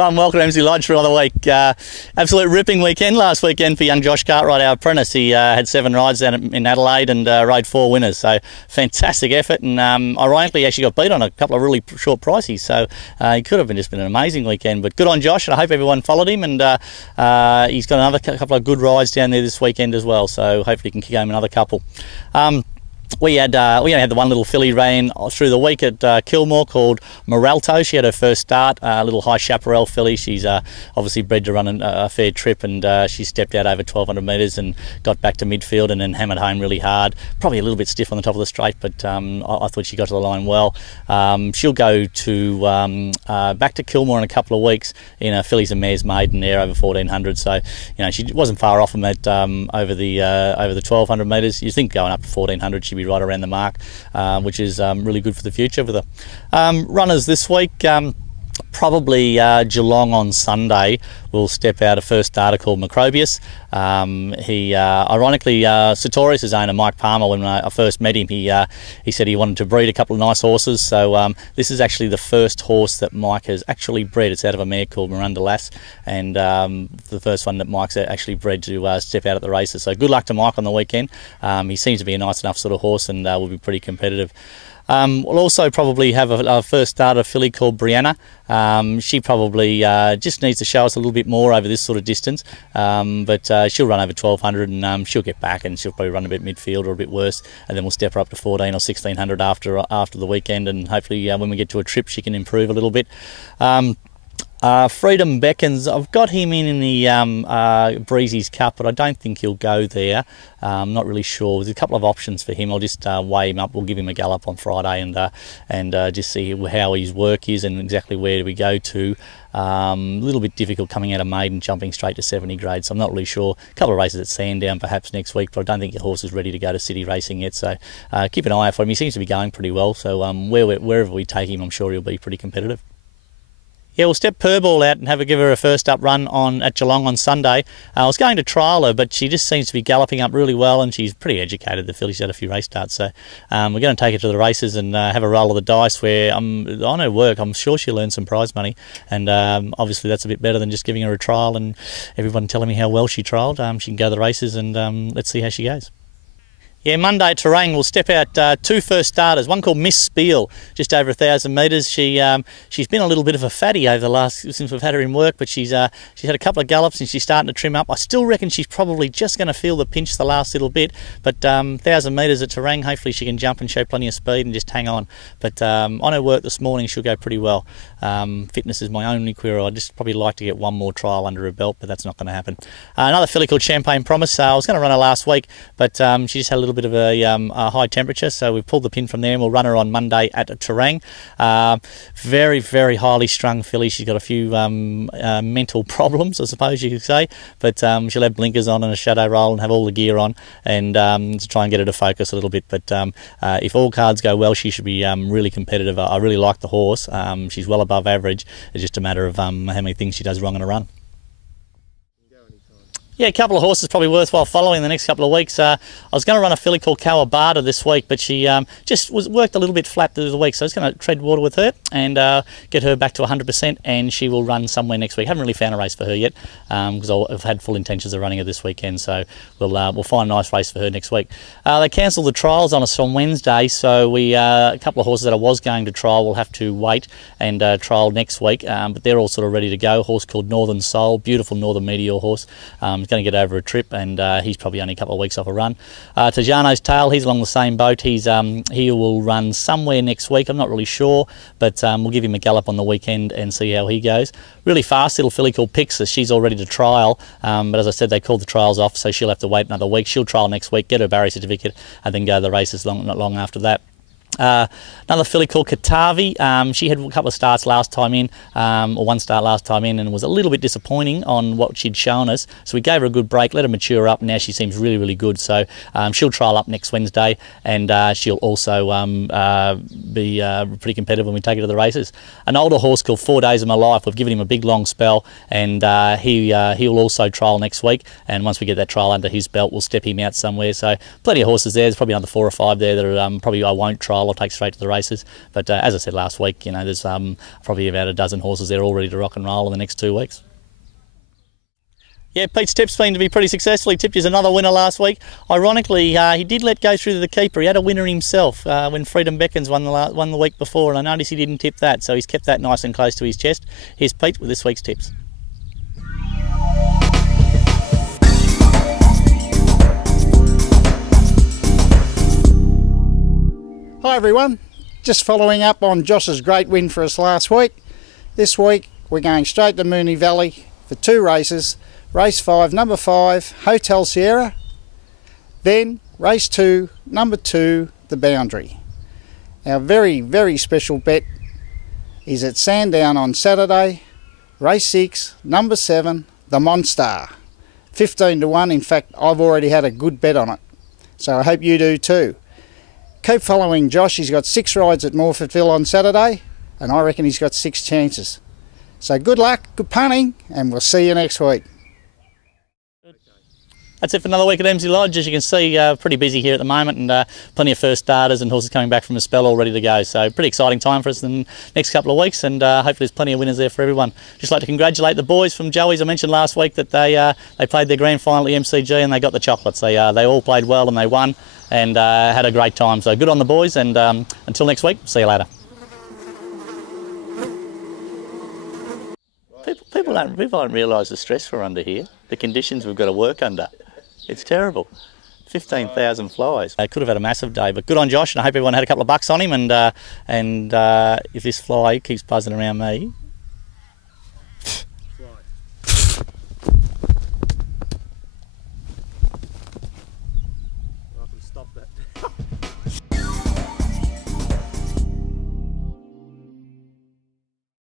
welcome to MC Lodge for another week. Absolute ripping weekend last weekend for young Josh Cartwright, our apprentice. He had 7 rides down in Adelaide and rode 4 winners, so fantastic effort, and ironically he actually got beat on a couple of really short prices, so he could have just been an amazing weekend. But good on Josh, and I hope everyone followed him, and he's got another couple of good rides down there this weekend as well, so hopefully he can kick home another couple. We only had the one little filly ran through the week at Kilmore called Moralto. She had her first start, a little high chaparral filly. She's obviously bred to run a fair trip, and she stepped out over 1,200 metres and got back to midfield and then hammered home really hard. Probably a little bit stiff on the top of the straight, but I thought she got to the line well. She'll go to back to Kilmore in a couple of weeks in a fillies and mares maiden there over 1,400. So she wasn't far off them at over the 1,200 metres. You think going up to 1,400 she'd be right around the mark, which is really good for the future. For the runners this week, probably Geelong on Sunday will step out a first starter called Macrobius. He ironically, Sartorius' owner Mike Palmer, when I first met him, he said he wanted to breed a couple of nice horses. So this is actually the first horse that Mike has actually bred. It's out of a mare called Miranda Lass, and the first one that Mike's actually bred to step out at the races. So good luck to Mike on the weekend. He seems to be a nice enough sort of horse, and will be pretty competitive. We'll also probably have a first starter filly called Brianna. She probably just needs to show us a little bit more over this sort of distance, but she'll run over 1,200, and she'll get back, and she'll probably run a bit midfield or a bit worse, and then we'll step her up to 1,400 or 1,600 after the weekend, and hopefully when we get to a trip she can improve a little bit. Freedom Beckons, I've got him in the Breezy's Cup, but I don't think he'll go there. I'm not really sure. There's a couple of options for him. I'll just weigh him up. We'll give him a gallop on Friday and just see how his work is and exactly where do we go to. A little bit difficult coming out of maiden, jumping straight to 70 grade, so I'm not really sure. A couple of races at Sandown perhaps next week, but I don't think the horse is ready to go to city racing yet, so keep an eye out for him. He seems to be going pretty well, so wherever we take him, I'm sure he'll be pretty competitive. Yeah, we'll step Purball out and give her a first up run at Geelong on Sunday. I was going to trial her, but she just seems to be galloping up really well, and she's pretty educated, the filly. She's had a few race starts, so we're going to take her to the races and have a roll of the dice where on her work I'm sure she'll earn some prize money, and obviously that's a bit better than just giving her a trial and everyone telling me how well she trialled. She can go to the races, and let's see how she goes. Yeah, Monday at Terang, we'll step out 2 first starters. One called Miss Spiel, just over 1,000 metres. She's been a little bit of a fatty over the last since we've had her in work, but she's had a couple of gallops and she's starting to trim up. I still reckon she's probably just going to feel the pinch the last little bit, but 1,000 metres at Terang, hopefully she can jump and show plenty of speed and just hang on. But on her work this morning, she'll go pretty well. Fitness is my only query. I'd just probably like to get one more trial under her belt, but that's not going to happen. Another filly called Champagne Promise. I was going to run her last week, but she just had a little bit of a high temperature, so we've pulled the pin from there, and we'll run her on Monday at Terang. Very, very highly strung filly. She's got a few mental problems, I suppose you could say, but she'll have blinkers on and a shadow roll and have all the gear on, and to try and get her to focus a little bit. But if all cards go well, she should be really competitive. I really like the horse. She's well above average. It's just a matter of how many things she does wrong in a run. Yeah, a couple of horses probably worthwhile following in the next couple of weeks. I was going to run a filly called Kawabata this week, but she just worked a little bit flat through the week, so I was going to tread water with her and get her back to 100%, and she will run somewhere next week. Haven't really found a race for her yet because I've had full intentions of running her this weekend, so we'll find a nice race for her next week. They cancelled the trials on us on Wednesday, so a couple of horses that I was going to trial will have to wait and trial next week, but they're all sort of ready to go. A horse called Northern Soul, beautiful Northern Meteor horse. Going to get over a trip, and he's probably only a couple of weeks off a run. Tajano's Tail, he's along the same boat. He will run somewhere next week. I'm not really sure, but we'll give him a gallop on the weekend and see how he goes. Really fast little filly called Pixis. She's all ready to trial, but as I said, they called the trials off, so she'll have to wait another week. She'll trial next week, get her barrier certificate, and then go to the races not long after that. Another filly called Katavi. She had a couple of starts last time in, or one start last time in, and was a little bit disappointing on what she'd shown us. So we gave her a good break, let her mature up. Now she seems really, really good. So she'll trial up next Wednesday, and she'll also be pretty competitive when we take her to the races. An older horse called 4 Days of My Life. We've given him a big long spell, and he'll also trial next week. And once we get that trial under his belt, we'll step him out somewhere. So plenty of horses there. There's probably another 4 or 5 there that are, probably I won't trial. trial or take straight to the races. But as I said last week, you know, there's probably about a dozen horses there all ready to rock and roll in the next 2 weeks. Yeah, Pete's tip's been to be pretty successful. He tipped us another winner last week. Ironically, he did let go through to the keeper. He had a winner himself when Freedom Beckons won the week before, and I noticed he didn't tip that, so he's kept that nice and close to his chest. Here's Pete with this week's tips. Hi everyone, just following up on Josh's great win for us last week. This week we're going straight to Moonee Valley for 2 races. Race 5, number 5, Hotel Sierra. Then race 2, number 2, The Boundary. Our very, very special bet is at Sandown on Saturday. Race 6, number 7, The Monster. 15 to 1, in fact I've already had a good bet on it. So I hope you do too. Keep following Josh, he's got 6 rides at Morphettville on Saturday, and I reckon he's got 6 chances. So good luck, good punting, and we'll see you next week. That's it for another week at MZ Lodge. As you can see, pretty busy here at the moment, and plenty of first starters and horses coming back from a spell all ready to go. So pretty exciting time for us in the next couple of weeks, and hopefully there's plenty of winners there for everyone. Just like to congratulate the boys from Joey's. I mentioned last week that they played their grand final at the MCG and they got the chocolates. They all played well and they won and had a great time. So good on the boys, and until next week, see you later. People don't realise the stress we're under here, the conditions we've got to work under. It's terrible. 15,000 flies. They could have had a massive day, but good on Josh, and I hope everyone had a couple of bucks on him, and if this fly keeps buzzing around me... I can stop that.